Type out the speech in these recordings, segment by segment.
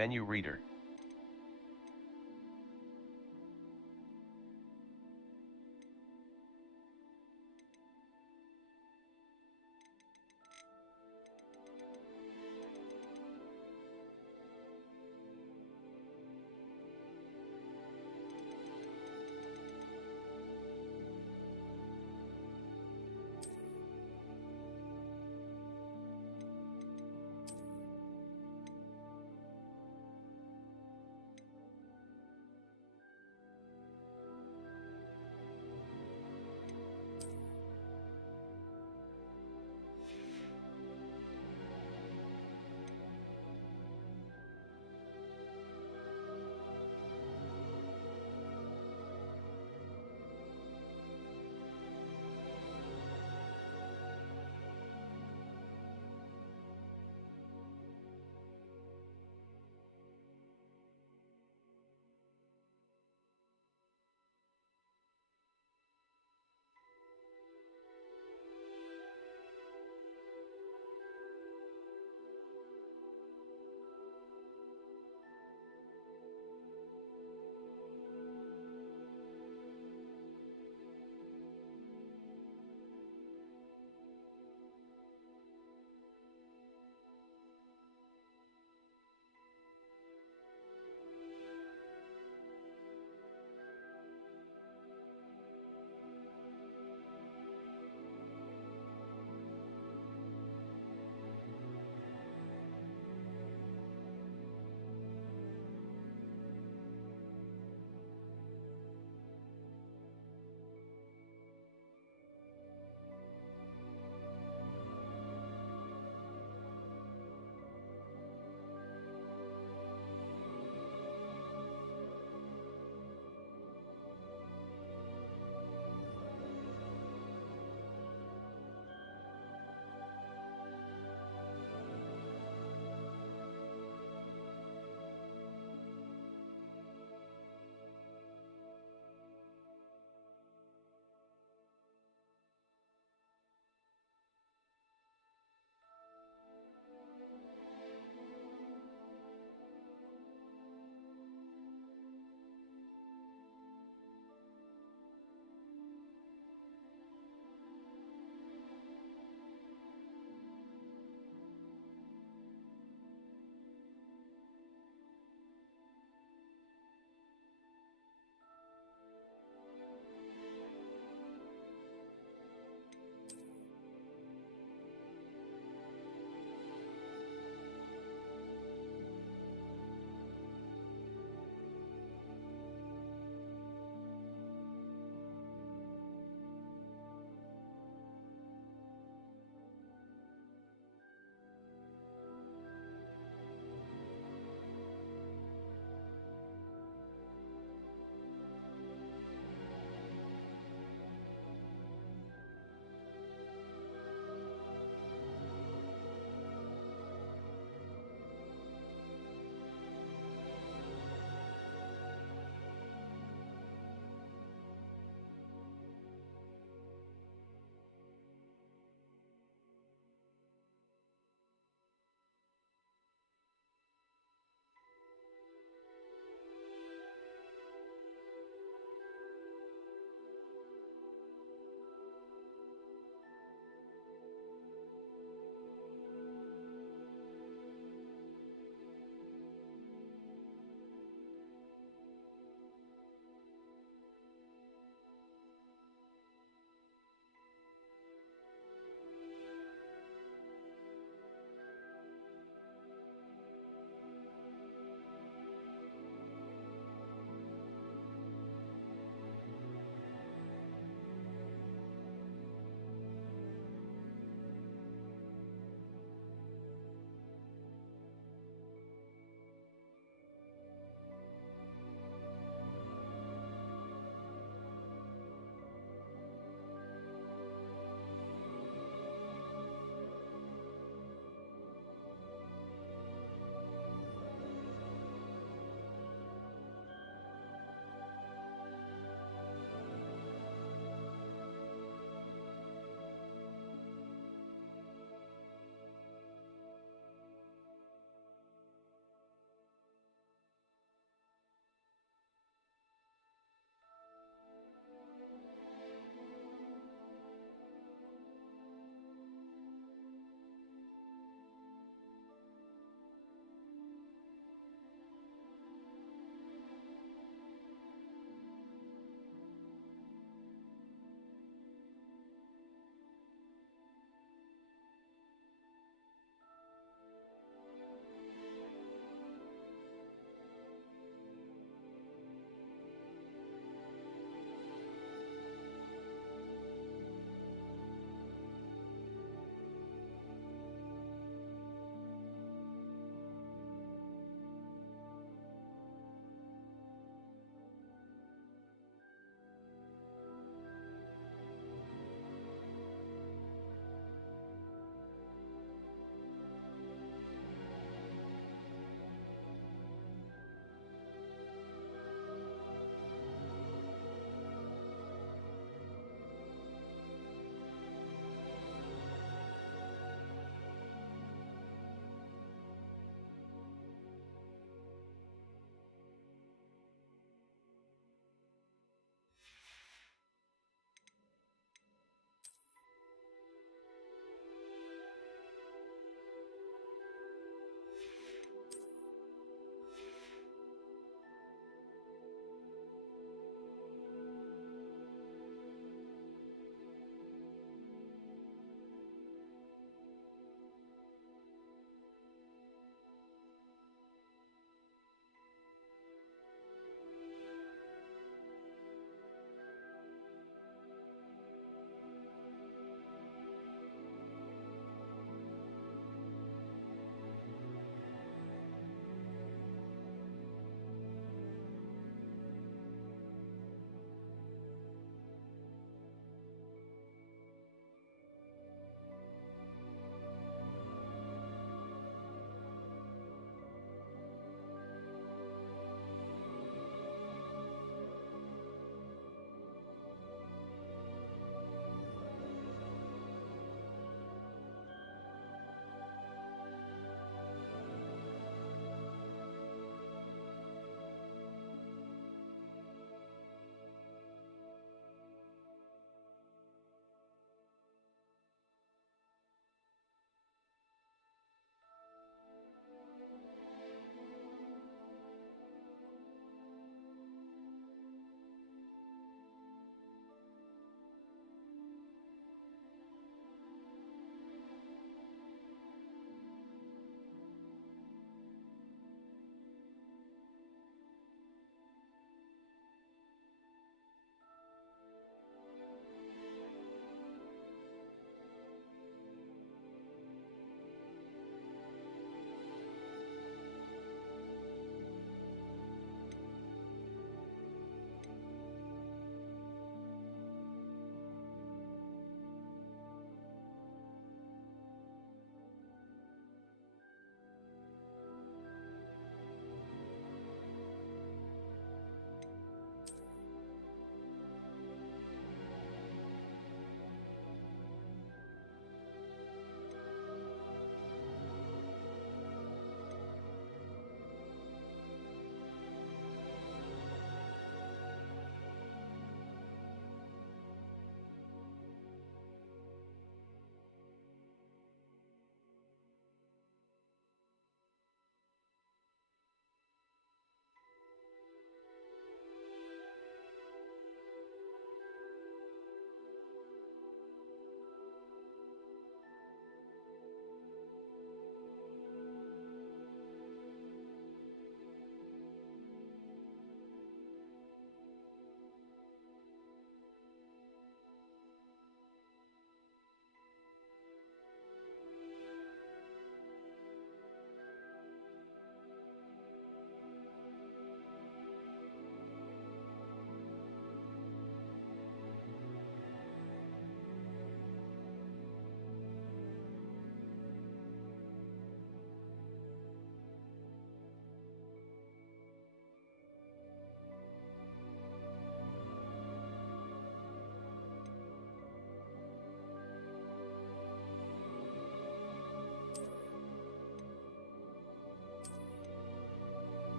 Menu reader.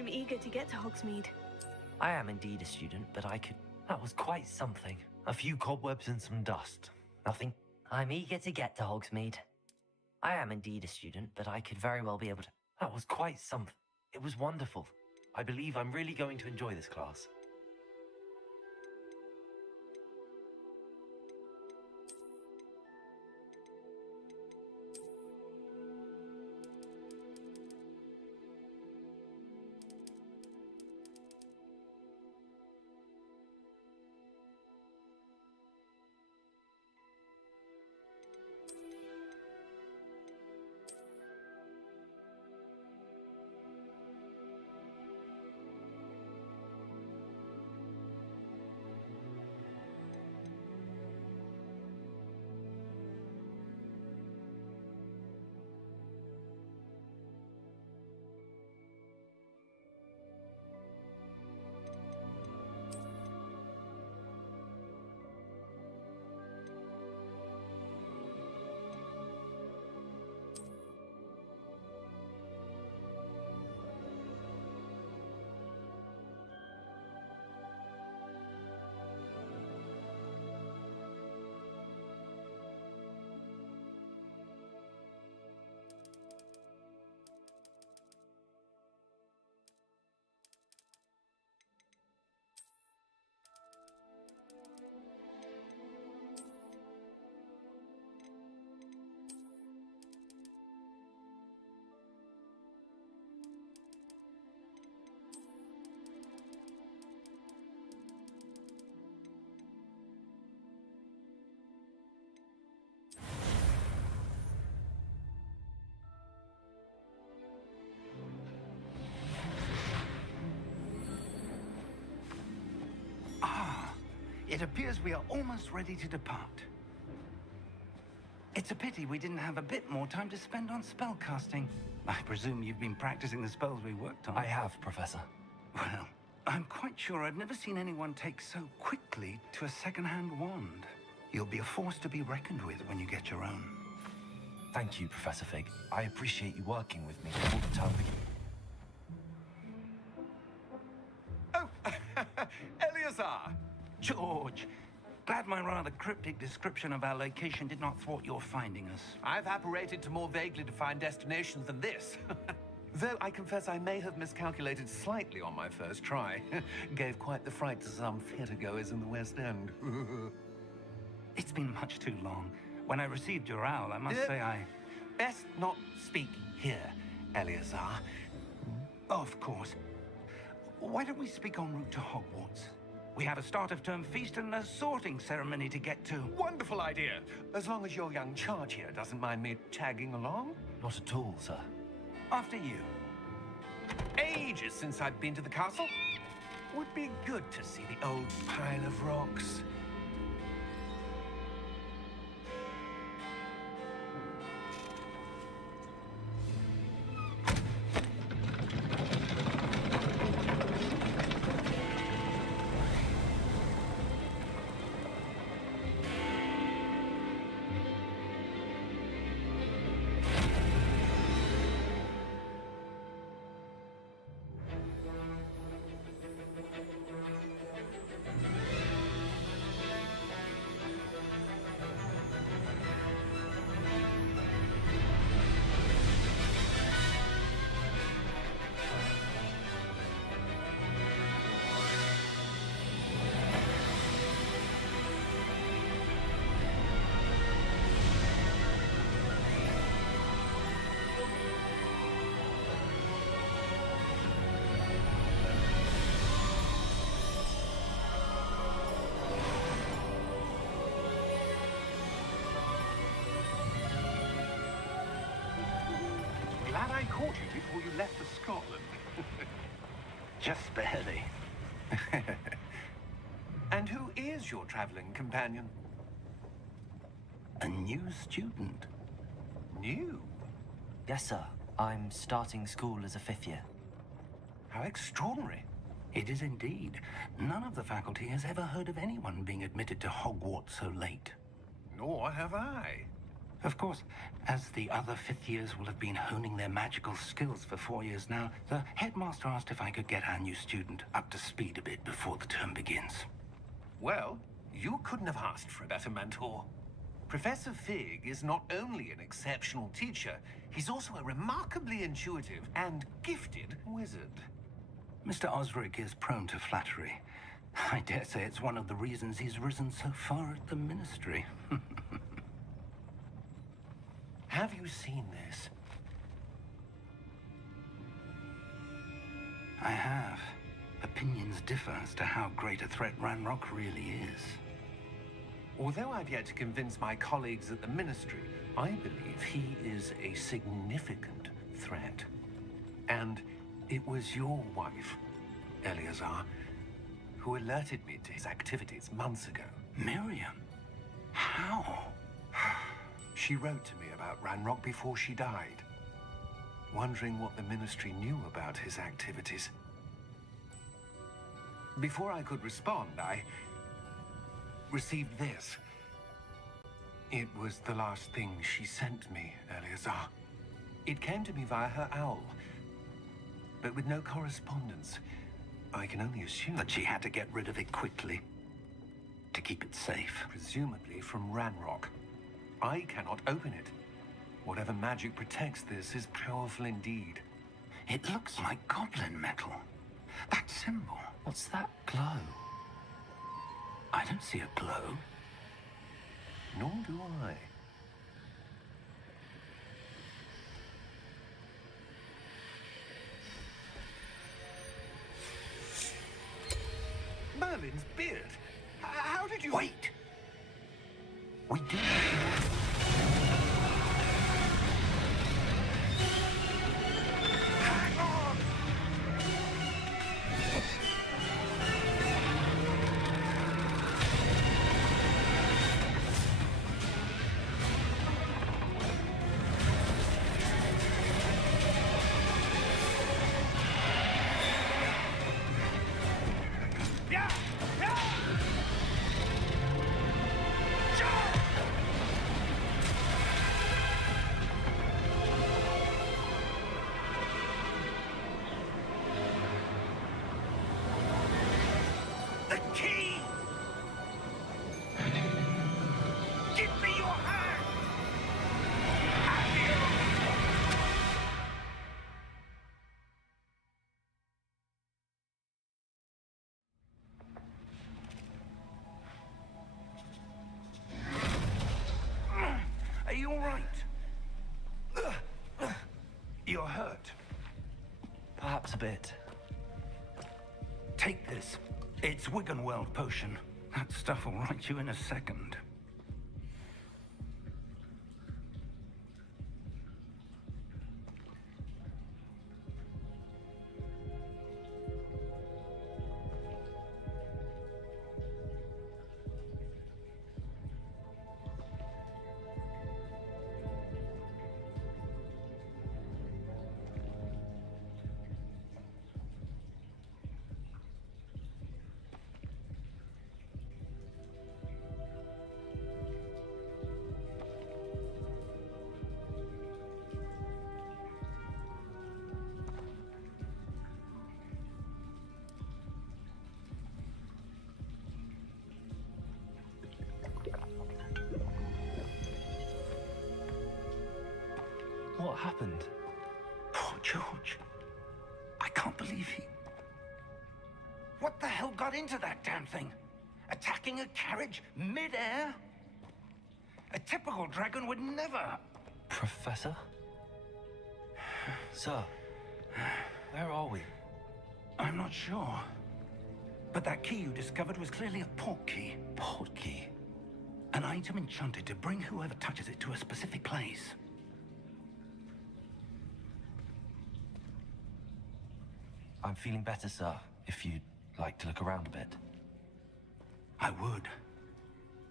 I'm eager to get to Hogsmeade. I am indeed a student, but I could... That was quite something. A few cobwebs and some dust. Nothing. I'm eager to get to Hogsmeade. I am indeed a student, but I could very well be able to... That was quite something. It was wonderful. I believe I'm really going to enjoy this class. It appears we are almost ready to depart. It's a pity we didn't have a bit more time to spend on spellcasting. I presume you've been practicing the spells we worked on. I have, Professor. Well, I'm quite sure I've never seen anyone take so quickly to a second-hand wand. You'll be a force to be reckoned with when you get your own. Thank you, Professor Fig. I appreciate you working with me all the time. Oh, Eleazar! George, glad my rather cryptic description of our location did not thwart your finding us. I've apparated to more vaguely defined destinations than this. Though I confess I may have miscalculated slightly on my first try. Gave quite the fright to some theatergoers in the West End. It's been much too long. When I received your owl, I must say I... Best not speak here, Eleazar. Of course. Why don't we speak en route to Hogwarts? We have a start-of-term feast and a sorting ceremony to get to. Wonderful idea. As long as your young charge here doesn't mind me tagging along. Not at all, sir. After you. Ages since I've been to the castle. Would be good to see the old pile of rocks. Glad I caught you before you left for Scotland. Just barely. And who is your traveling companion? A new student. New? Yes, sir. I'm starting school as a 5th year. How extraordinary. It is indeed. None of the faculty has ever heard of anyone being admitted to Hogwarts so late. Nor have I. Of course, as the other fifth years will have been honing their magical skills for 4 years now, the headmaster asked if I could get our new student up to speed a bit before the term begins. Well, you couldn't have asked for a better mentor. Professor Fig is not only an exceptional teacher, he's also a remarkably intuitive and gifted wizard. Mr. Osric is prone to flattery. I dare say it's one of the reasons he's risen so far at the Ministry. Have you seen this? I have. Opinions differ as to how great a threat Ranrock really is. Although I've yet to convince my colleagues at the Ministry, I believe he is a significant threat. And it was your wife, Eleazar, who alerted me to his activities months ago. Miriam? How? She wrote to me about Ranrock before she died, wondering what the Ministry knew about his activities. Before I could respond, I received this. It was the last thing she sent me, Eleazar. It came to me via her owl, but with no correspondence. I can only assume That she had to get rid of it quickly. To keep it safe. presumably from Ranrock. I cannot open it. Whatever magic protects this is powerful indeed. It looks like goblin metal. That symbol. What's that glow? I don't see a glow. Nor do I. Merlin's beard. How did you... Wait! We do. Hang on! Yeah! Yeah! Jump! The key! Give me your hand! Are you all right? You're hurt. Perhaps a bit. Take this. It's Wiggenweld potion. That stuff will right you in a second. What happened? Poor George. I can't believe he... What the hell got into that damn thing? Attacking a carriage mid-air? A typical dragon would never... Professor? Sir, where are we? I'm not sure. But that key you discovered was clearly a port key. Port key. An item enchanted to bring whoever touches it to a specific place. I'm feeling better, sir, if you'd like to look around a bit. I would.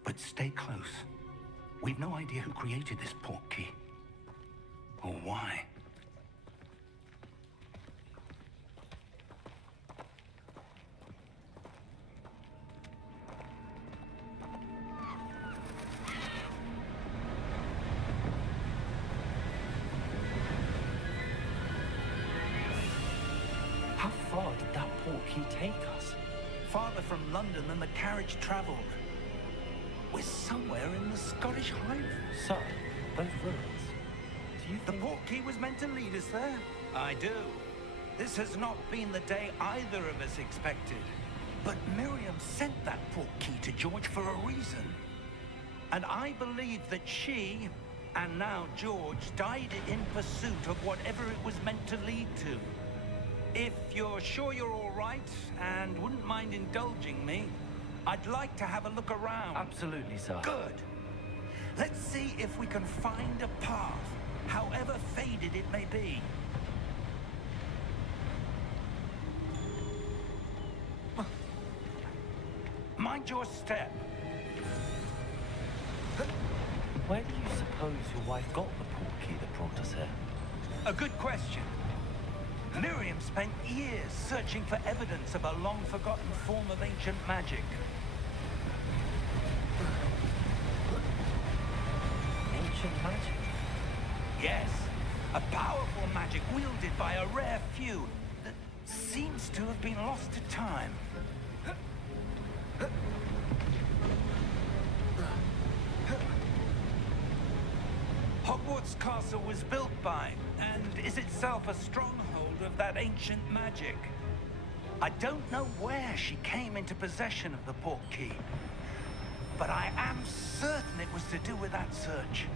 But stay close. We've no idea who created this port key. Or why. portkey take us? Farther from London than the carriage travelled. We're somewhere in the Scottish Highlands. Sir, those ruins. Do you The think... portkey was meant to lead us there? I do. This has not been the day either of us expected. But Miriam sent that portkey to George for a reason. And I believe that she, and now George, died in pursuit of whatever it was meant to lead to. If you're sure you're all right, and wouldn't mind indulging me, I'd like to have a look around. Absolutely, sir. Good. Let's see if we can find a path, however faded it may be. Mind your step. Where do you suppose your wife got the portkey that brought us here? A good question. Miriam spent years searching for evidence of a long-forgotten form of ancient magic. Ancient magic? Yes, a powerful magic wielded by a rare few that seems to have been lost to time. Hogwarts Castle was built by, and is itself a stronghold of that ancient magic. I don't know where she came into possession of the portkey, but I am certain it was to do with that search.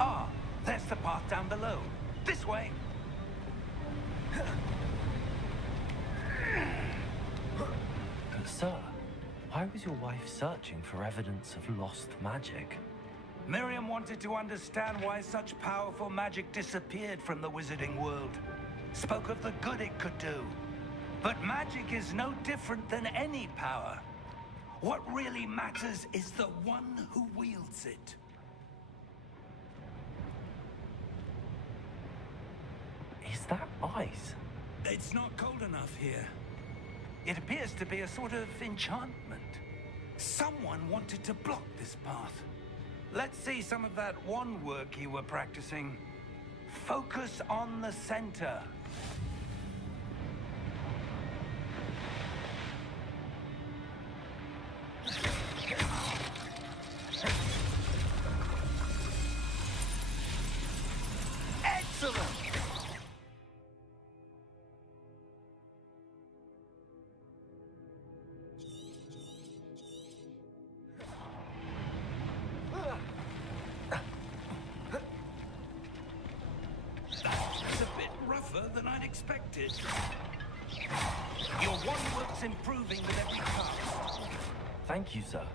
Ah, there's the path down below. This way. But sir, why was your wife searching for evidence of lost magic? Miriam wanted to understand why such powerful magic disappeared from the wizarding world. Spoke of the good it could do. But magic is no different than any power. What really matters is the one who wields it. Is that ice? It's not cold enough here. It appears to be a sort of enchantment. Someone wanted to block this path. Let's see some of that wand work you were practicing. Focus on the center. Excellent! It's a bit rougher than I'd expected. Your wand work's improving with every cast. Thank you, sir.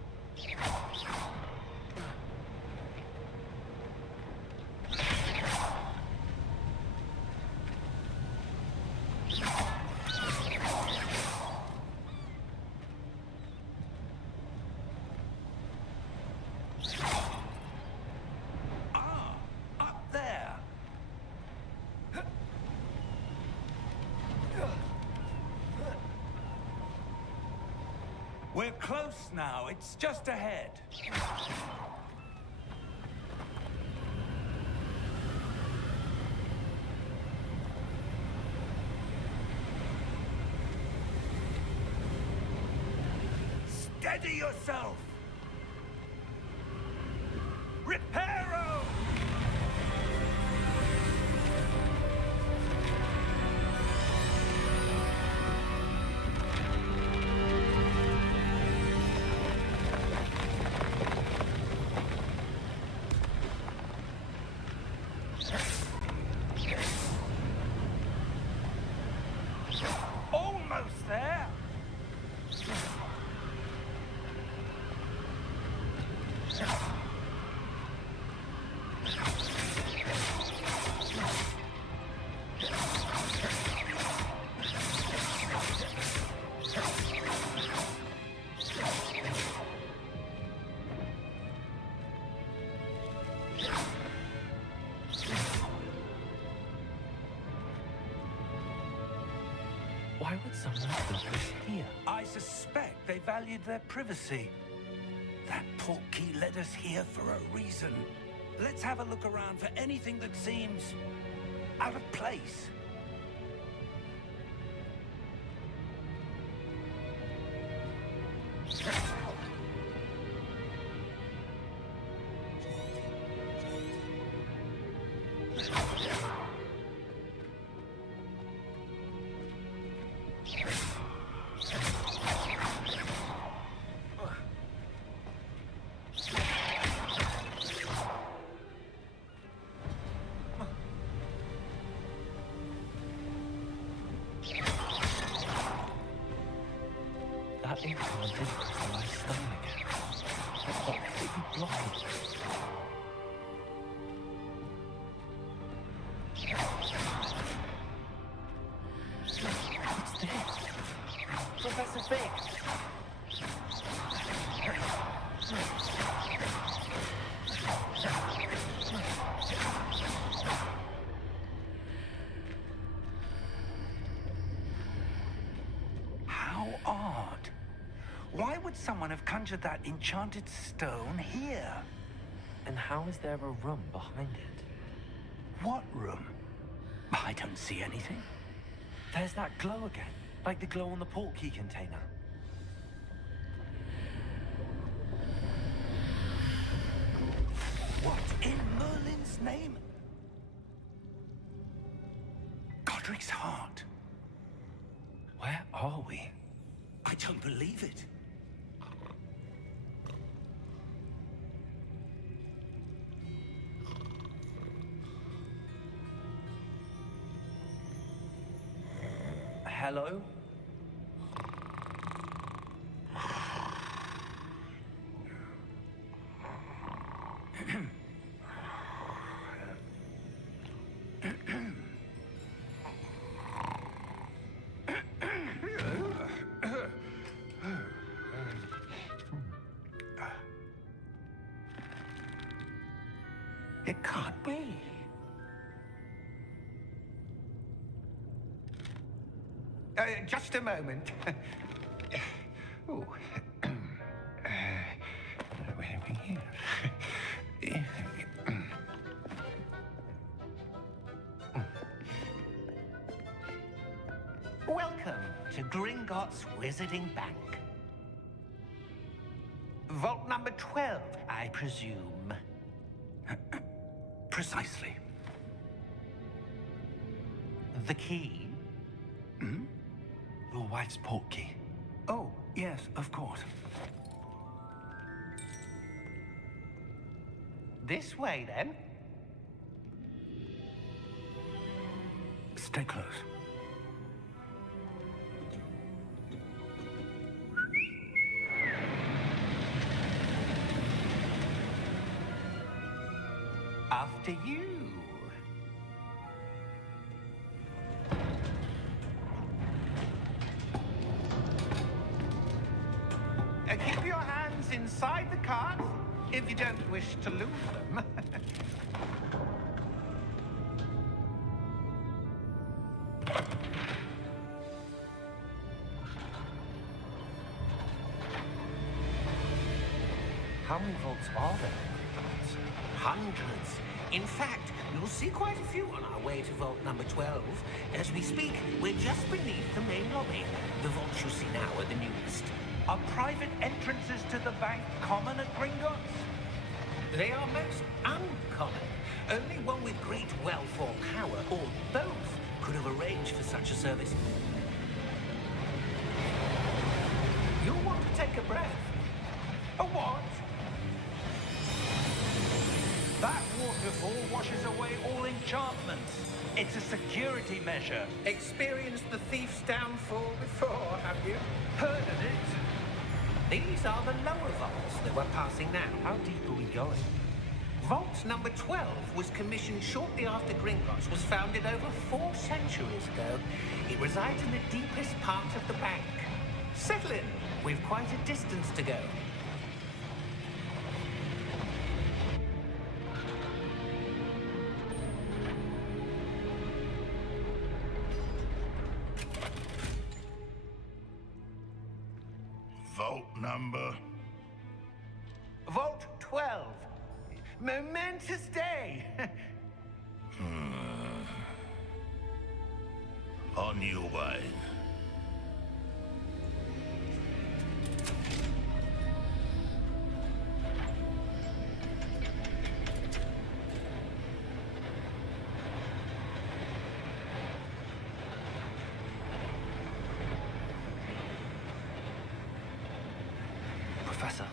Ah, up there. We're close now. It's just ahead. Steady yourself. Reparo! Almost there. Why would someone build this here? I suspect they valued their privacy. That portkey led us here for a reason. Let's have a look around for anything that seems out of place. That implant did crystallize stone again. What could it be blocking? What's this? Professor Fig! How odd. Why would someone have conjured that enchanted stone here? And how is there a room behind it? What room? I don't see anything. There's that glow again, like the glow on the portkey container. What in Merlin's name? Godric's heart. Where are we? I don't believe it. Hello? It can't be. Just a moment. Oh. Where are we here? Welcome to Gringotts Wizarding Bank. Vault number 12, I presume. Precisely. The key? Your wife's portkey. Oh, yes, of course. This way, then. Stay close. After you. Keep your hands inside the cart if you don't wish to lose them. How many vaults are there? Hundreds. In fact, you'll see quite a few on our way to vault number 12. As we speak, we're just beneath the main lobby. The vaults you see now are the newest. Are private entrances to the bank common at Gringotts? They are most uncommon. Only one with great wealth or power, or both, could have arranged for such a service. You'll want to take a breath. A what? That waterfall washes away all enchantments. It's a security measure. Experienced the thief's downfall before, have you? Heard of it? These are the lower vaults that we're passing now. How deep are we going? Vault number 12 was commissioned shortly after Gringotts was founded over 4 centuries ago. It resides in the deepest part of the bank. Settle in. We've quite a distance to go. Vault number? Vault 12. Momentous day. On your way. Professor,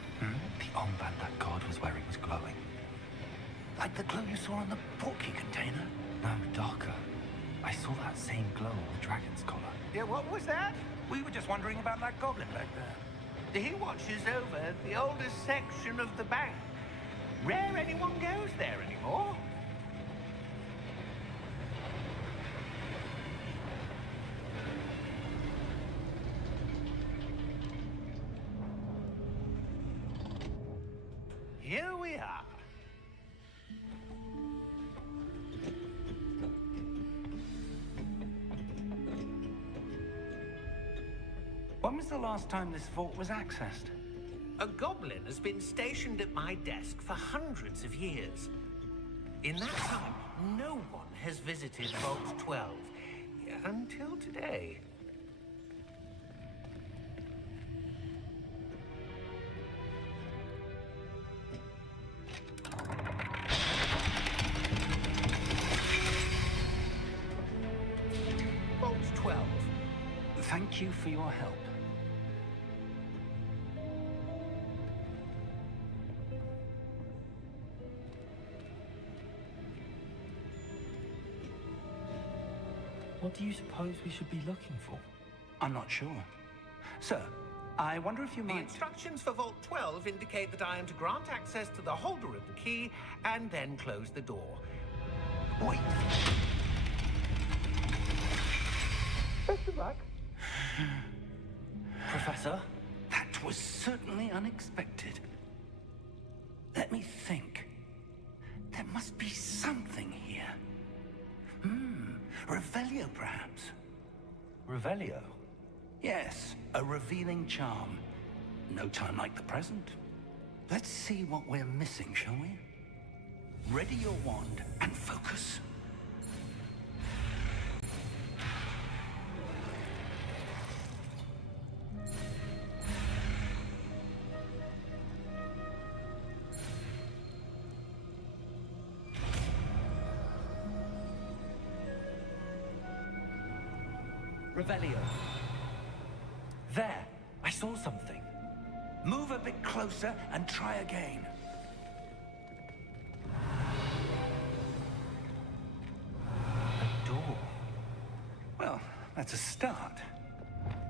the armband that guard was wearing was glowing. Like the glow you saw on the portkey container? No, darker. I saw that same glow on the dragon's collar. Yeah, what was that? We were just wondering about that goblin back there. He watches over the oldest section of the bank. Rare anyone goes there anymore. Here we are. When was the last time this vault was accessed? A goblin has been stationed at my desk for hundreds of years. In that time, no one has visited Vault 12. Until today. Vault 12. Thank you for your help. What do you suppose we should be looking for? I'm not sure. Sir, I wonder if you The might... instructions for Vault 12 indicate that I am to grant access to the holder of the key and then close the door. Wait. Best of luck. Professor? That was certainly unexpected. Let me think. There must be something here. Revelio, perhaps? Revelio? Yes, a revealing charm. No time like the present. Let's see what we're missing, shall we? Ready your wand and focus. Revelio. There! I saw something. Move a bit closer and try again. A door. Well, that's a start.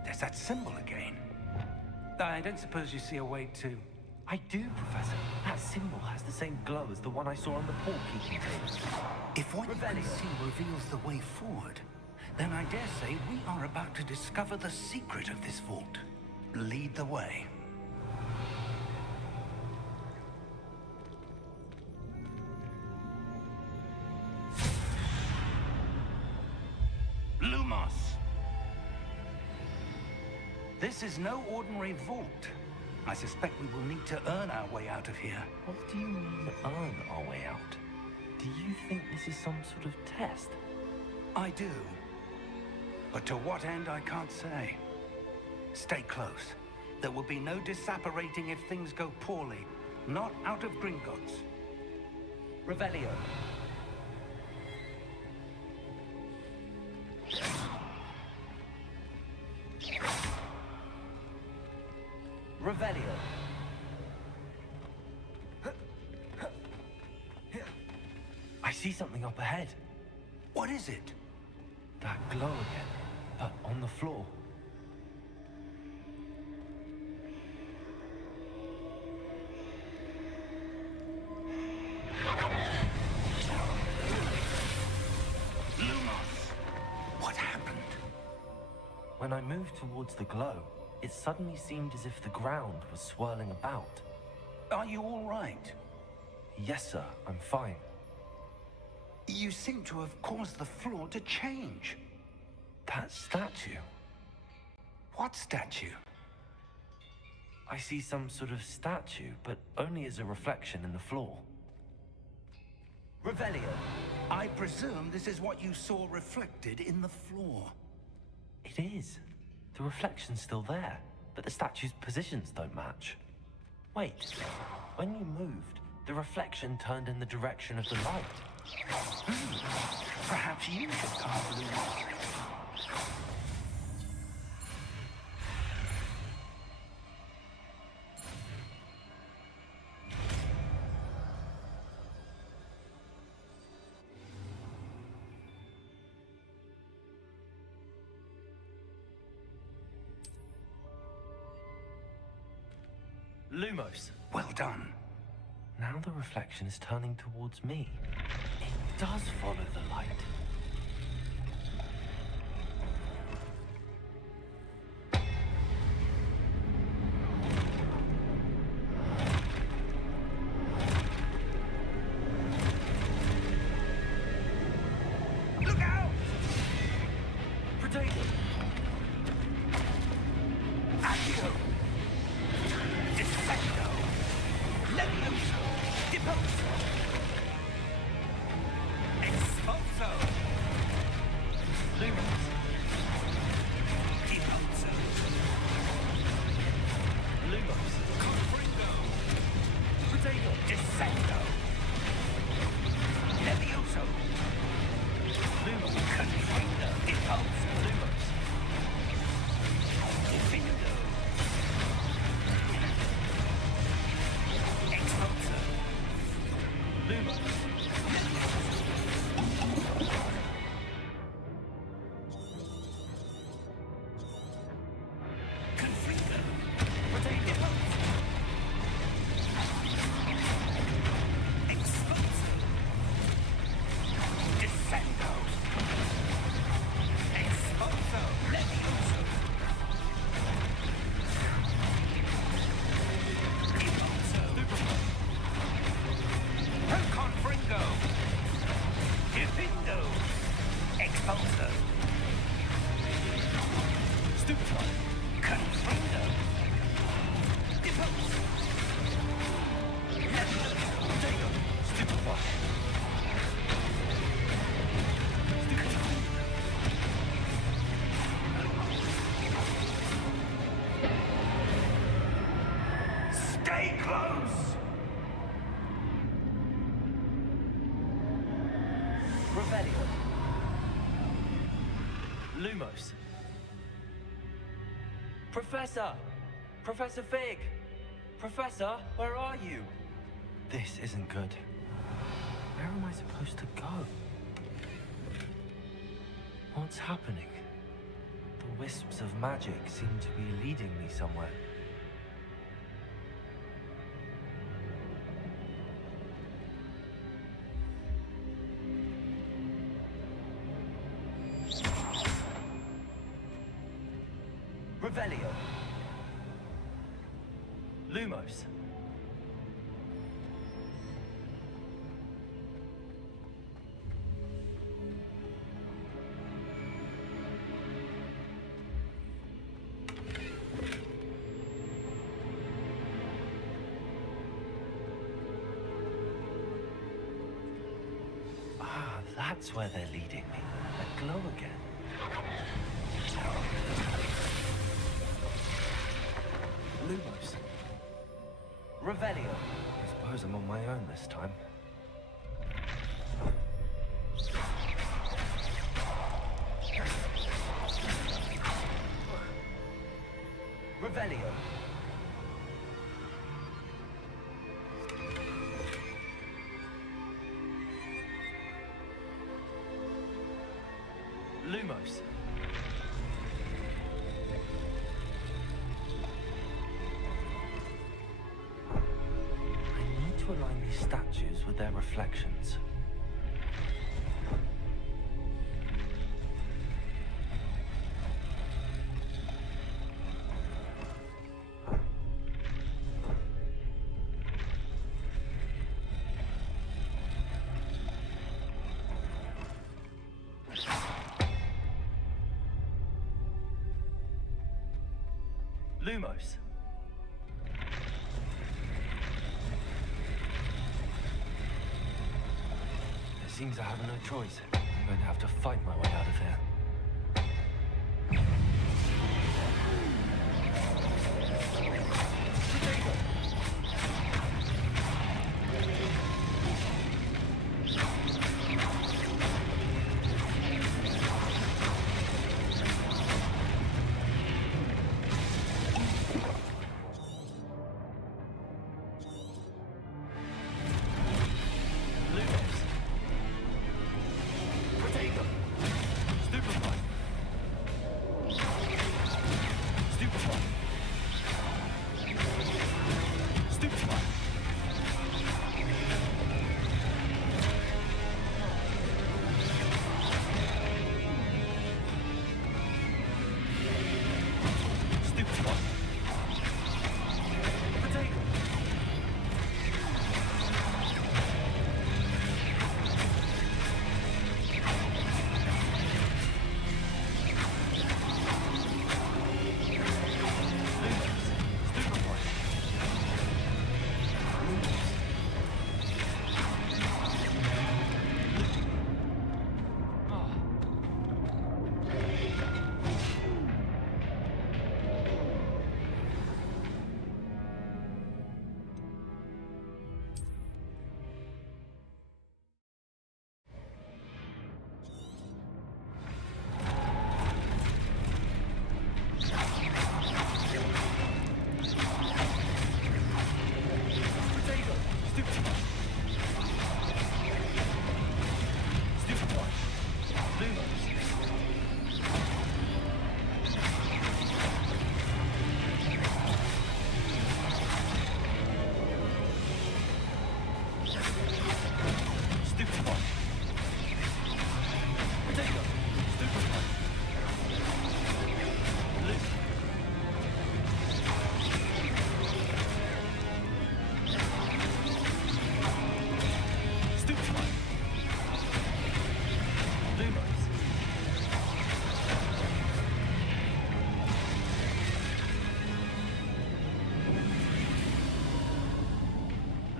There's that symbol again. I don't suppose you see a way to... I do, Professor. That symbol has the same glow as the one I saw on the portkey container. If what you can Revelio. see reveals the way forward, then I dare say we are about to discover the secret of this vault. Lead the way. Lumos! This is no ordinary vault. I suspect we will need to earn our way out of here. What do you mean, earn our way out? Do you think this is some sort of test? I do. But to what end, I can't say. Stay close. There will be no disapparating if things go poorly. Not out of Gringotts. Revelio. Revelio. I see something up ahead. What is it? That glow again, but on the floor. Lumos! What happened? When I moved towards the glow, it suddenly seemed as if the ground was swirling about. Are you all right? Yes, sir, I'm fine. You seem to have caused the floor to change. That statue. What statue? I see some sort of statue, but only as a reflection in the floor. Revelio. I presume this is what you saw reflected in the floor. It is. The reflection's still there, but the statue's positions don't match. Wait, when you moved, the reflection turned in the direction of the light. Perhaps you should carve Lumos. Lumos. Well done. Now the reflection is turning towards me. It does follow the light. Look out! Potato! Accio! Dissecto! Levioso! Deposo! Expulso! Lumos. Deposo! Lumos. Confringo! Potato! Dissecto! Levioso! Lumos. Confringo! Deposo! Lumos. Defindo! Expulso! Lumos. Confringo! Potato! Expulso! Descendo! Expulso! Levioso! Deposo! Confringo! Defindo! Expulso! Stupefy. Confringo! Deposo! Levioso! Potato. Stupefy. Stupefy. Stay close! Revelio. Lumos. Professor! Professor Fig! Professor, where are you? This isn't good. Where am I supposed to go? What's happening? The wisps of magic seem to be leading me somewhere. Revelio. Lumos. Ah, that's where they're leading me. That glow again. Lumos. Revelio. I suppose I'm on my own this time. Revelio. Lumos. I need to align these statues with their reflections. Lumos. It seems I have no choice. I'm going to have to fight my way out of here. Lumos. Potato. Stupid.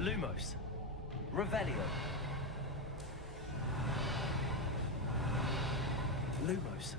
Lumos. Revelio. Lumos.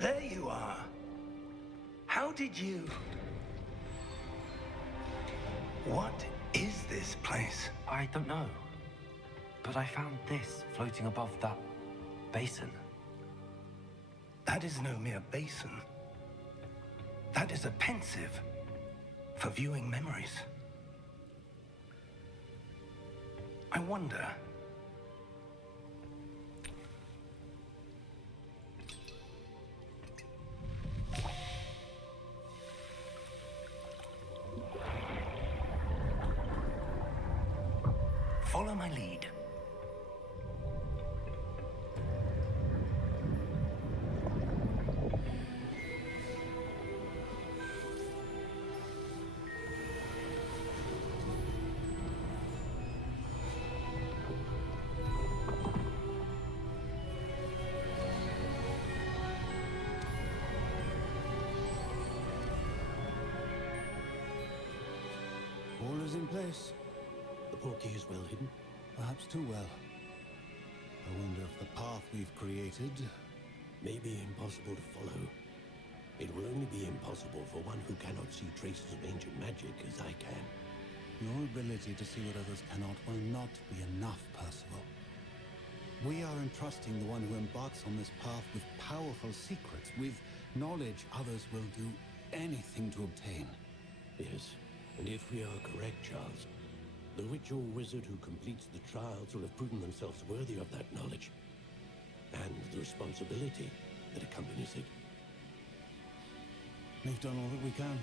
There you are. How did you... What is this place? I don't know. But I found this floating above that basin. That is no mere basin. That is a pensive for viewing memories. I wonder... Follow my lead. All is in place. The portkey is well hidden. Perhaps too well. I wonder if the path we've created may be impossible to follow. It will only be impossible for one who cannot see traces of ancient magic as I can. Your ability to see what others cannot will not be enough, Percival. We are entrusting the one who embarks on this path with powerful secrets, with knowledge others will do anything to obtain. Yes, and if we are correct, Charles, the witch or wizard who completes the trials will have proven themselves worthy of that knowledge, and the responsibility that accompanies it. We've done all that we can.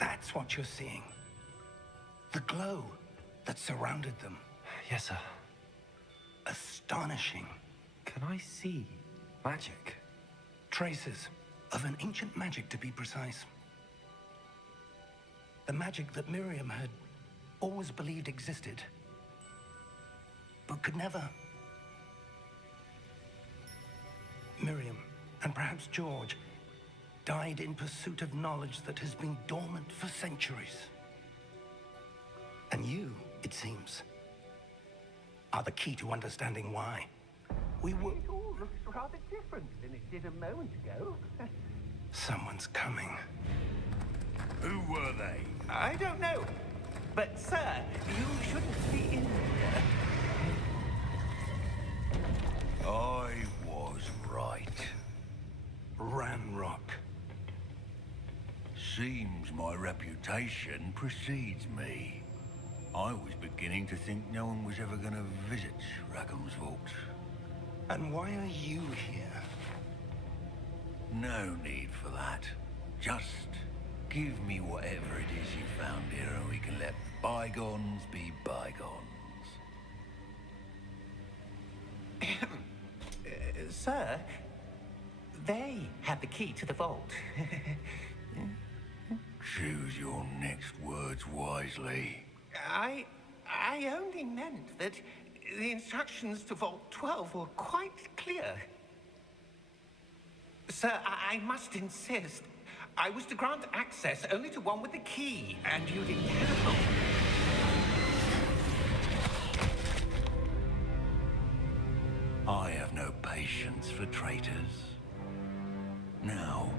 That's what you're seeing. The glow that surrounded them. Yes, sir. Astonishing. Can I see magic? Traces of an ancient magic, to be precise. The magic that Miriam had always believed existed, but could never. Miriam, and perhaps George, died in pursuit of knowledge that has been dormant for centuries. And you, it seems, are the key to understanding why. We were... It all looks rather different than it did a moment ago. Someone's coming. Who were they? I don't know. But, sir, you shouldn't be in here. I was right. Ranrock. Seems my reputation precedes me. I was beginning to think no one was ever going to visit Rackham's vault. And why are you here? No need for that. Just give me whatever it is you found here and we can let bygones be bygones. Sir, they have the key to the vault. Choose your next words wisely. I only meant that the instructions to Vault 12 were quite clear. Sir, I must insist. I was to grant access only to one with the key, and you didn't have. I have no patience for traitors. Now,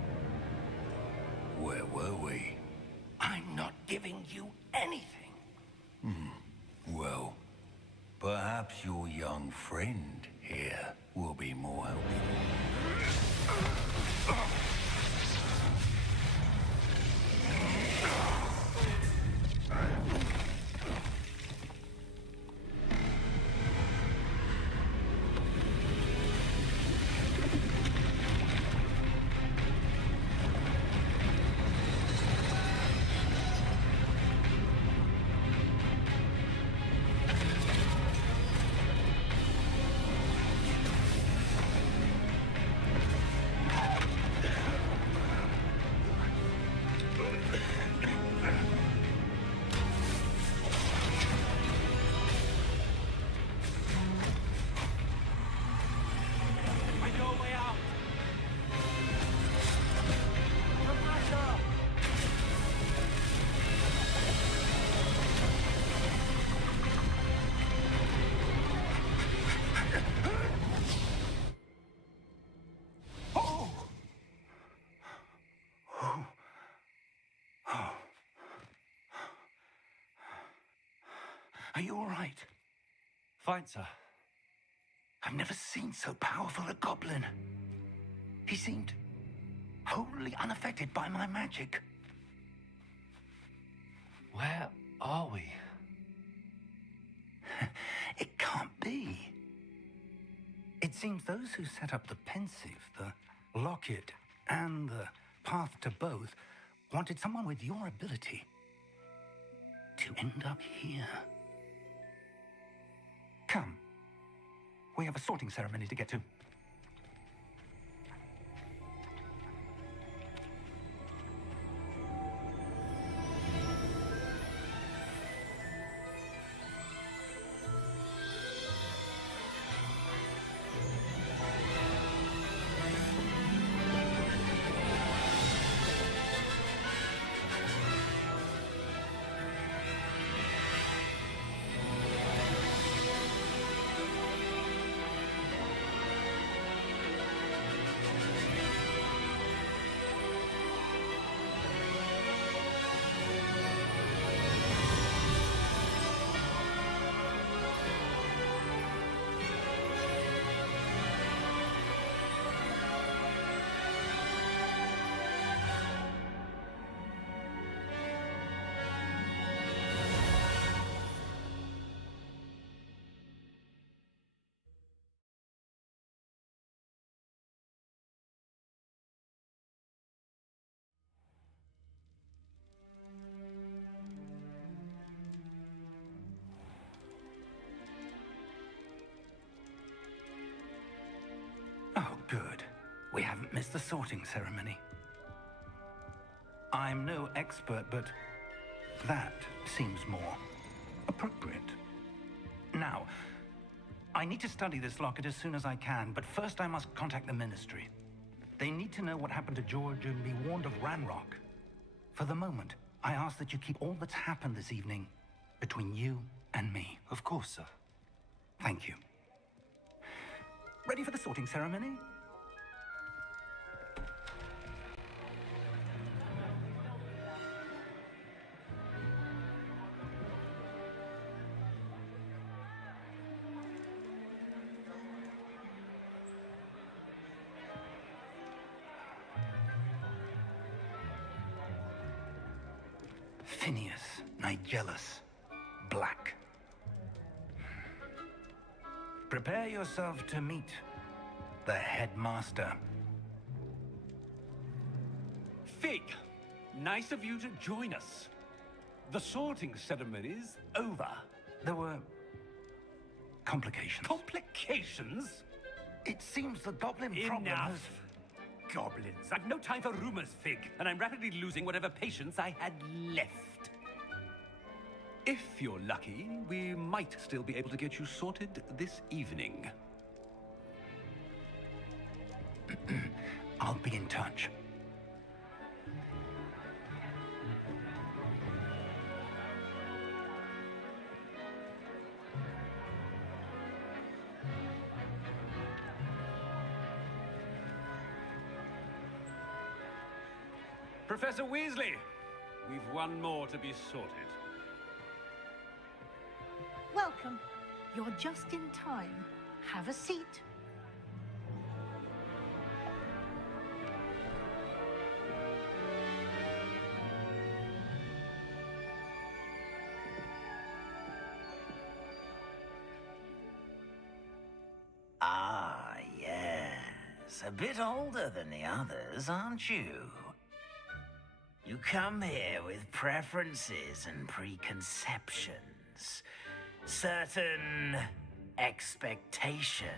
where were we? I'm not giving you anything. Well, perhaps your young friend here will be more helpful. Are you all right? Fine, sir. I've never seen so powerful a goblin. He seemed wholly unaffected by my magic. Where are we? It can't be. It seems those who set up the Pensieve, the Locket, and the Path to Both wanted someone with your ability to end up here. Come. We have a sorting ceremony to get to. Oh, good. We haven't missed the sorting ceremony. I'm no expert, but that seems more appropriate. Now, I need to study this locket as soon as I can, but first I must contact the Ministry. They need to know what happened to George and be warned of Ranrock. For the moment, I ask that you keep all that's happened this evening between you and me. Of course, sir. Thank you. Ready for the sorting ceremony? Phineas Nigellus Black. Prepare yourself to meet the headmaster. Fig, nice of you to join us. The sorting ceremony's over. There were complications. Complications? It seems the goblin problem has... Enough. Goblins. I've no time for rumors, Fig, and I'm rapidly losing whatever patience I had left. If you're lucky, we might still be able to get you sorted this evening. I'll be in touch. Professor Weasley, we've one more to be sorted. Welcome. You're just in time. Have a seat. Ah, yes. A bit older than the others, aren't you? You come here with preferences and preconceptions. Certain expectations.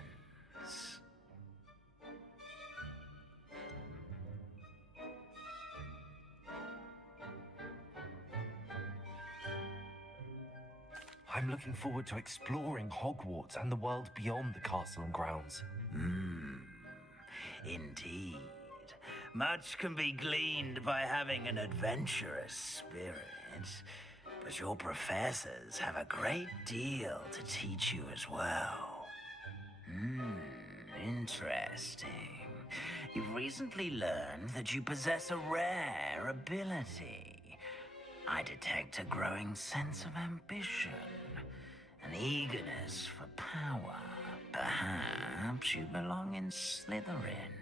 I'm looking forward to exploring Hogwarts and the world beyond the castle and grounds. Indeed. Much can be gleaned by having an adventurous spirit. But your professors have a great deal to teach you as well. Interesting. You've recently learned that you possess a rare ability. I detect a growing sense of ambition, an eagerness for power. Perhaps you belong in Slytherin.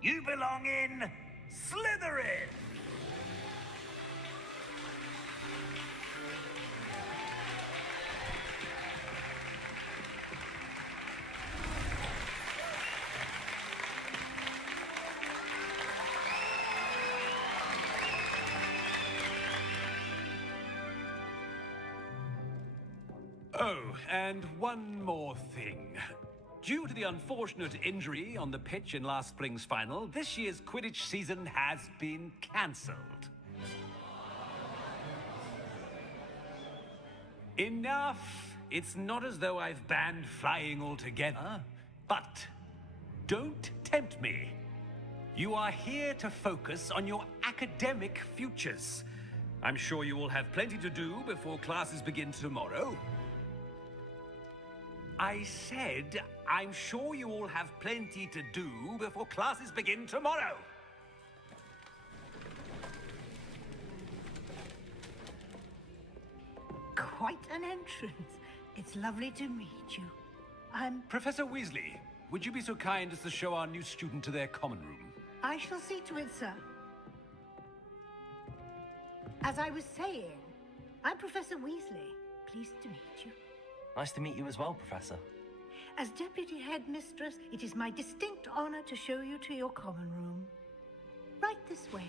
You belong in Slytherin! Oh, and one more thing. Due to the unfortunate injury on the pitch in last spring's final, this year's Quidditch season has been cancelled. Enough! It's not as though I've banned flying altogether. But don't tempt me. You are here to focus on your academic futures. I'm sure you will have plenty to do before classes begin tomorrow. I said, I'm sure you all have plenty to do before classes begin tomorrow. Quite an entrance. It's lovely to meet you. Professor Weasley, would you be so kind as to show our new student to their common room? I shall see to it, sir. As I was saying, I'm Professor Weasley. Pleased to meet you. Nice to meet you as well, Professor. As Deputy Headmistress, it is my distinct honor to show you to your common room. Right this way.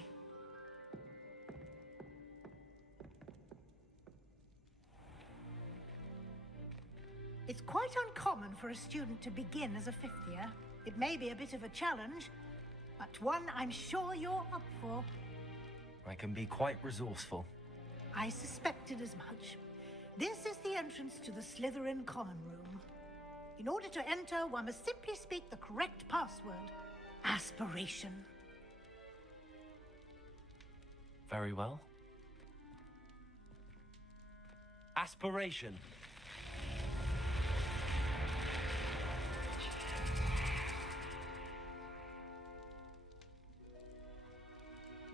It's quite uncommon for a student to begin as a fifth year. It may be a bit of a challenge, but one I'm sure you're up for. I can be quite resourceful. I suspected as much. This is the entrance to the Slytherin common room. In order to enter, one must simply speak the correct password. Aspiration. Very well. Aspiration.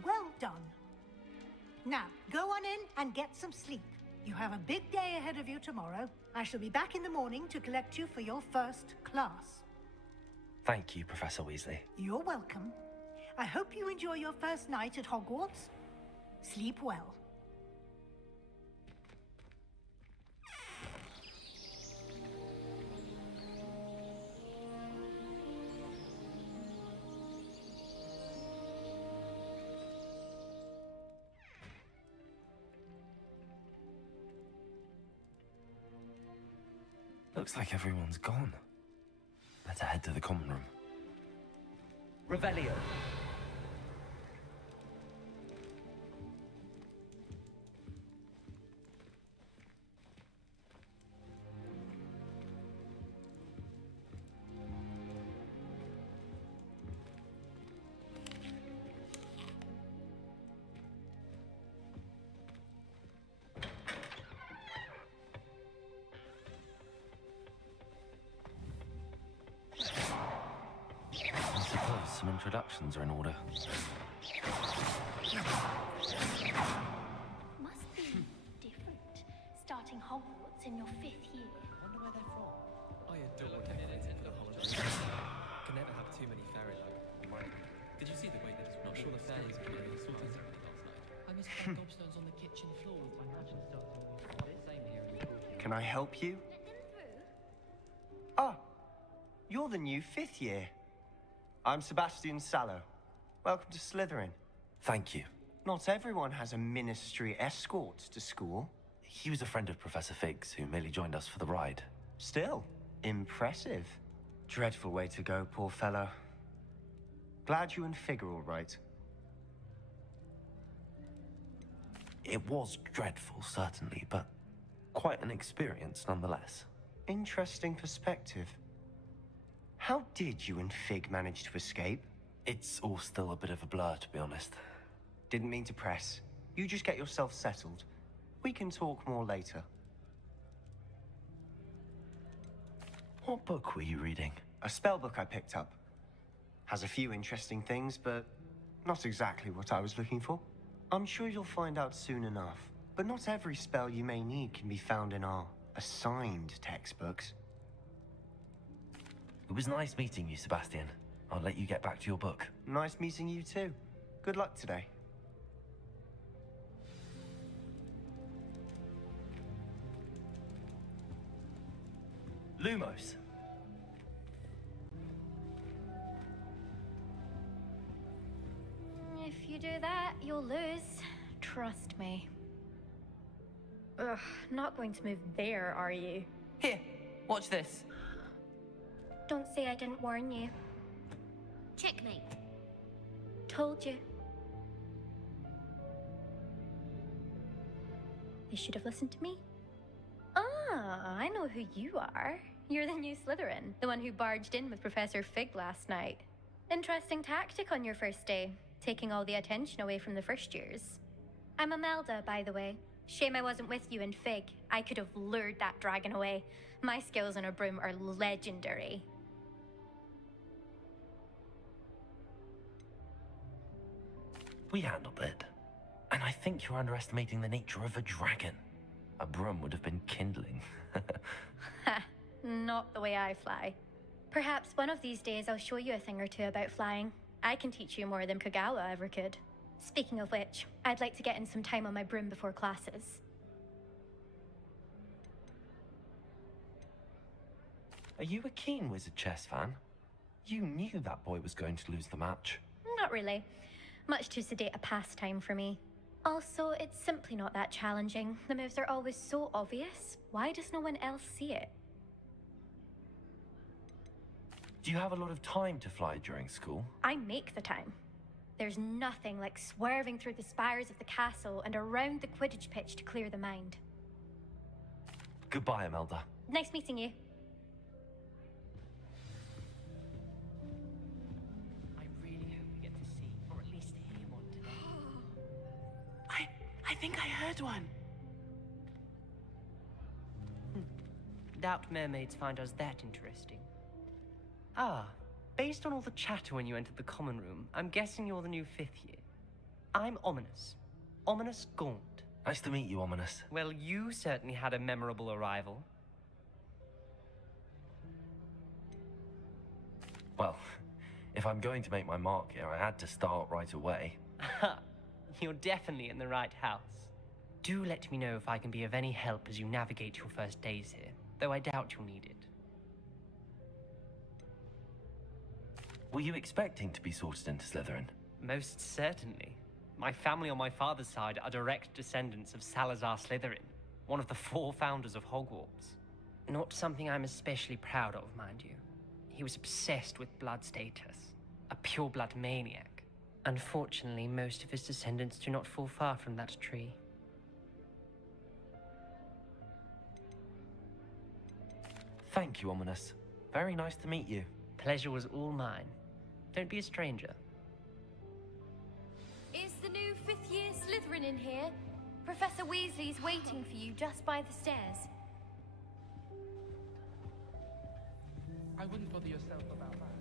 Well done. Now, go on in and get some sleep. You have a big day ahead of you tomorrow. I shall be back in the morning to collect you for your first class. Thank you, Professor Weasley. You're welcome. I hope you enjoy your first night at Hogwarts. Sleep well. Looks like everyone's gone. Better head to the common room. Revelio. introductions are in order. Must be different, starting Hogwarts in your 5th year. Wonder where they're from. I adore it for the holidays. Can never have too many fairy lights. Did you see the way that it's not sure the fairies were really sorted last night? I missed find gobstones on the kitchen floor with my magic stuff. Same here. Can I help you? Let them through. Ah, you're the new 5th year. I'm Sebastian Sallow. Welcome to Slytherin. Thank you. Not everyone has a ministry escort to school. He was a friend of Professor Figgs, who merely joined us for the ride. Still, impressive. Dreadful way to go, poor fellow. Glad you and Fig are all right. It was dreadful, certainly, but quite an experience nonetheless. Interesting perspective. How did you and Fig manage to escape? It's all still a bit of a blur, to be honest. Didn't mean to press. You just get yourself settled. We can talk more later. What book were you reading? A spell book I picked up. Has a few interesting things, but not exactly what I was looking for. I'm sure you'll find out soon enough. But not every spell you may need can be found in our assigned textbooks. It was nice meeting you, Sebastian. I'll let you get back to your book. Nice meeting you too. Good luck today. Lumos. If you do that, you'll lose. Trust me. Ugh, not going to move there, are you? Here, watch this. Don't say I didn't warn you. Checkmate. Told you. They should have listened to me. Ah, I know who you are. You're the new Slytherin, the one who barged in with Professor Fig last night. Interesting tactic on your first day, taking all the attention away from the first years. I'm Imelda, by the way. Shame I wasn't with you in Fig. I could have lured that dragon away. My skills on a broom are legendary. We handled it. And I think you're underestimating the nature of a dragon. A broom would have been kindling. Ha, not the way I fly. Perhaps one of these days I'll show you a thing or two about flying. I can teach you more than Kogawa ever could. Speaking of which, I'd like to get in some time on my broom before classes. Are you a keen Wizard Chess fan? You knew that boy was going to lose the match. Not really. Much too sedate a pastime for me. Also, it's simply not that challenging. The moves are always so obvious. Why does no one else see it? Do you have a lot of time to fly during school? I make the time. There's nothing like swerving through the spires of the castle and around the Quidditch pitch to clear the mind. Goodbye, Imelda. Nice meeting you. I really hope we get to see, or at least hear one today. I think I heard one. Doubt mermaids find us that interesting. Ah, based on all the chatter when you entered the common room, I'm guessing you're the new 5th year. I'm Ominous. Ominous Gaunt. Nice to meet you, Ominous. Well, you certainly had a memorable arrival. Well, if I'm going to make my mark here, I had to start right away. Aha, you're definitely in the right house. Do let me know if I can be of any help as you navigate your first days here, though I doubt you'll need it. Were you expecting to be sorted into Slytherin? Most certainly. My family on my father's side are direct descendants of Salazar Slytherin, one of the 4 founders of Hogwarts. Not something I'm especially proud of, mind you. He was obsessed with blood status, a pure-blood maniac. Unfortunately, most of his descendants do not fall far from that tree. Thank you, Ominous. Very nice to meet you. Pleasure was all mine. Don't be a stranger. Is the new 5th year Slytherin in here? Professor Weasley's waiting for you just by the stairs. I wouldn't bother yourself about that.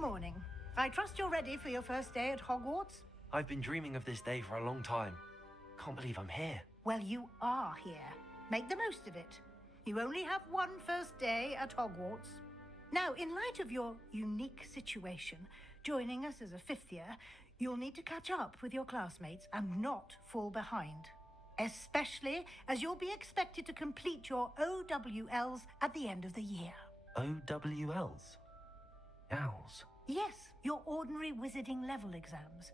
morning. I trust you're ready for your first day at Hogwarts? I've been dreaming of this day for a long time. Can't believe I'm here. Well, you are here. Make the most of it. You only have one first day at Hogwarts. Now, in light of your unique situation, joining us as a fifth year, you'll need to catch up with your classmates and not fall behind. Especially as you'll be expected to complete your OWLs at the end of the year. OWLs? Owls? Yes, your ordinary wizarding level exams.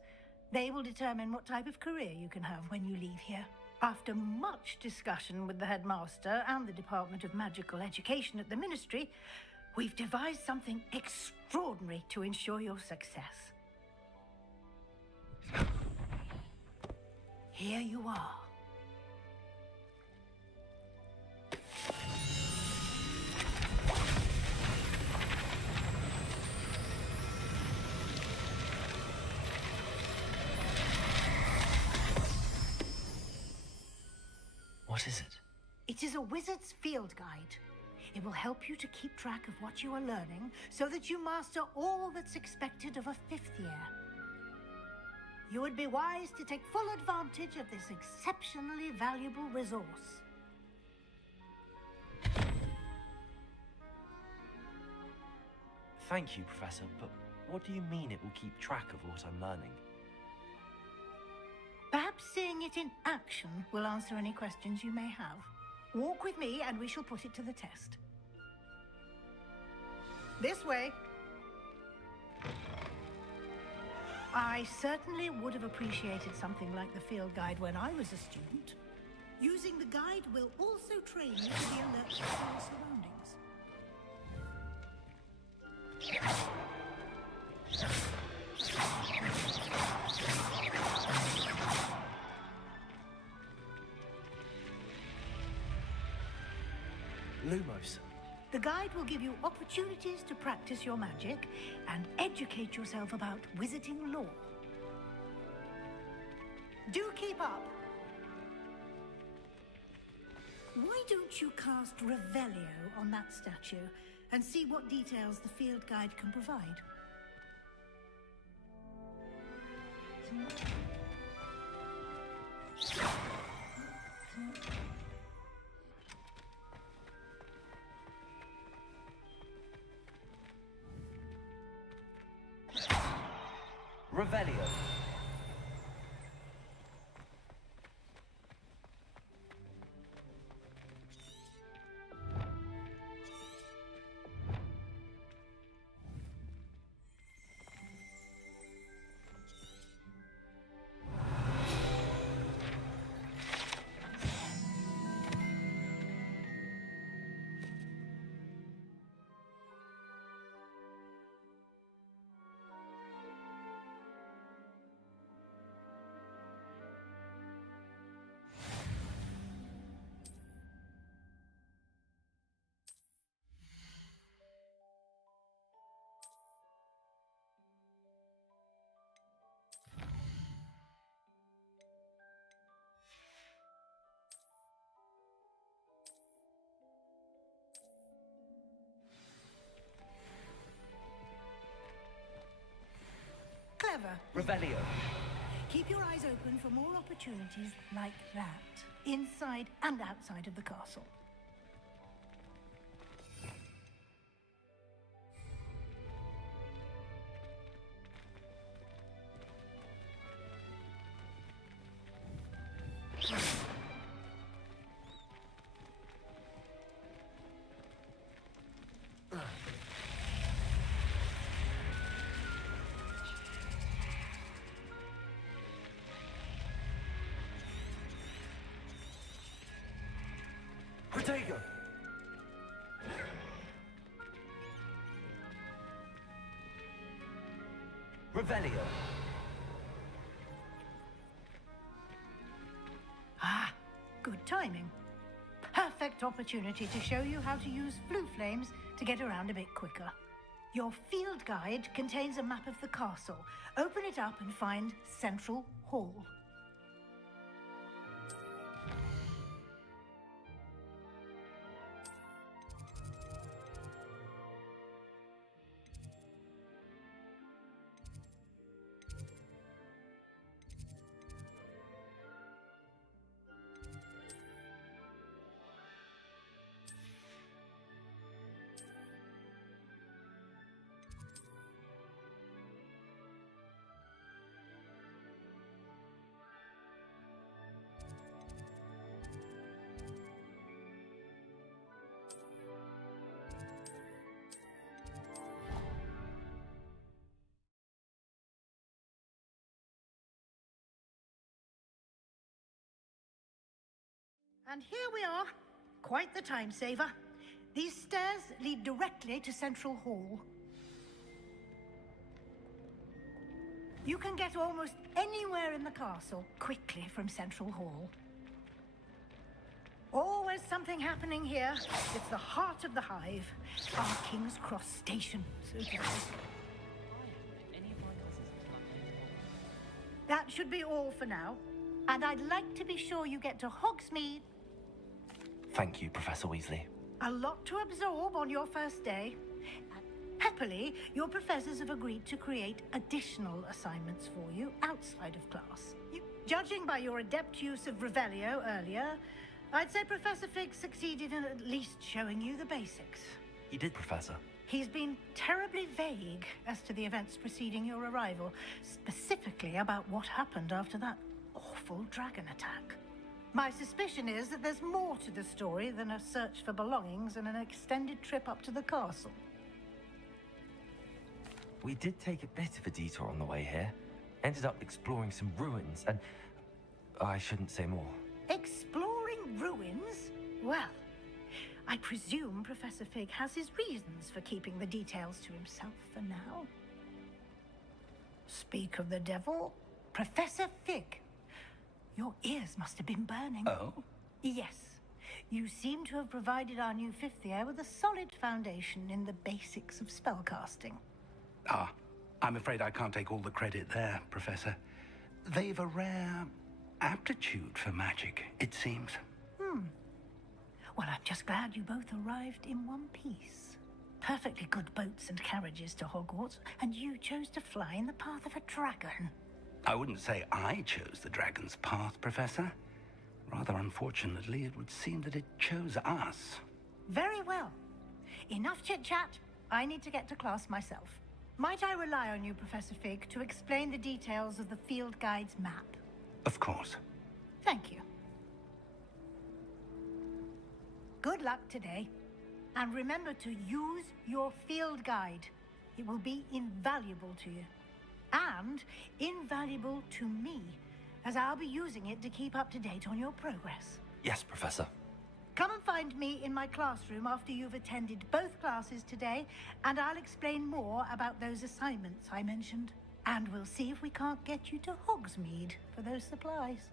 They will determine what type of career you can have when you leave here. After much discussion with the headmaster and the Department of Magical Education at the Ministry, we've devised something extraordinary to ensure your success. Here you are. What is it? It is a wizard's field guide. It will help you to keep track of what you are learning so that you master all that's expected of a fifth year. You would be wise to take full advantage of this exceptionally valuable resource. Thank you, Professor, but what do you mean it will keep track of what I'm learning? Perhaps seeing it in action will answer any questions you may have. Walk with me and we shall put it to the test. This way. I certainly would have appreciated something like the field guide when I was a student. Using the guide will also train you to be alert to your surroundings. Lumos. The guide will give you opportunities to practice your magic and educate yourself about wizarding lore. Do keep up! Why don't you cast Revelio on that statue and see what details the field guide can provide? Revelio. Clever. Revelio. Keep your eyes open for more opportunities like that, inside and outside of the castle. Protego! Revelio. Ah, good timing. Perfect opportunity to show you how to use Floo Flames to get around a bit quicker. Your field guide contains a map of the castle. Open it up and find Central Hall. And here we are. Quite the time saver. These stairs lead directly to Central Hall. You can get almost anywhere in the castle quickly from Central Hall. Always something happening here. It's the heart of the Hive. Our King's Cross station, so to speak. That should be all for now. And I'd like to be sure you get to Hogsmeade. Thank you, Professor Weasley. A lot to absorb on your first day. Happily, your professors have agreed to create additional assignments for you outside of class. Judging by your adept use of Revelio earlier, I'd say Professor Fig succeeded in at least showing you the basics. He did, Professor. He's been terribly vague as to the events preceding your arrival, specifically about what happened after that awful dragon attack. My suspicion is that there's more to the story than a search for belongings and an extended trip up to the castle. We did take a bit of a detour on the way here. Ended up exploring some ruins, and I shouldn't say more. Exploring ruins? Well, I presume Professor Fig has his reasons for keeping the details to himself for now. Speak of the devil, Professor Fig. Your ears must have been burning. Oh? Yes. You seem to have provided our new fifth year with a solid foundation in the basics of spellcasting. Ah, I'm afraid I can't take all the credit there, Professor. They've a rare aptitude for magic, it seems. Well, I'm just glad you both arrived in one piece. Perfectly good boats and carriages to Hogwarts, and you chose to fly in the path of a dragon. I wouldn't say I chose the dragon's path, Professor. Rather unfortunately, it would seem that it chose us. Very well. Enough chit-chat. I need to get to class myself. Might I rely on you, Professor Fig, to explain the details of the field guide's map? Of course. Thank you. Good luck today. And remember to use your field guide. It will be invaluable to you. And invaluable to me, as I'll be using it to keep up to date on your progress. Yes, Professor. Come and find me in my classroom after you've attended both classes today, and I'll explain more about those assignments I mentioned. And we'll see if we can't get you to Hogsmeade for those supplies.